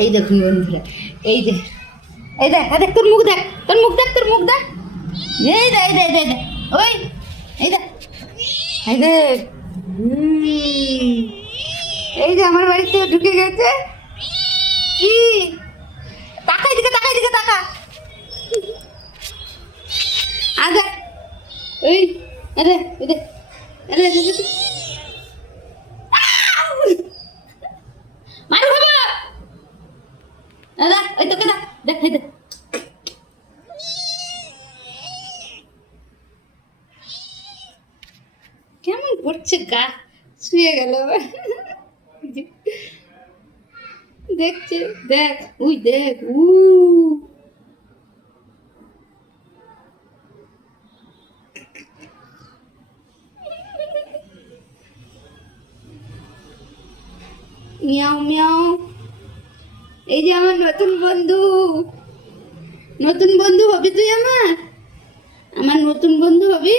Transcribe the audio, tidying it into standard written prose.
এই দেখুন বন্ধুরা, এই যে এই দেখ, দেখ তোর মুখ দেখ, তোর মুখ দেখ, তোর মুখ দেখ, এই দে এই দে এই দে, ওই এই দেখ, এই দেখ, এই যে আমার বাড়িতে ঢুকে গেছে। কি তাকা, এদিকে তাকা, এদিকে তাকা, আগে ওই আরে ওই দেখ, আরে মার খাবো দাদা, ওই তোকে দেখ, দেখ এই দেখ, কেমন করছে গা, শুয়ে গেল দেখছে, দেখ উই দেখ মিয়াও মিয়াও। এই যে আমার নতুন বন্ধু, নতুন বন্ধু হবি তুই, আমার আমার নতুন বন্ধু হবি।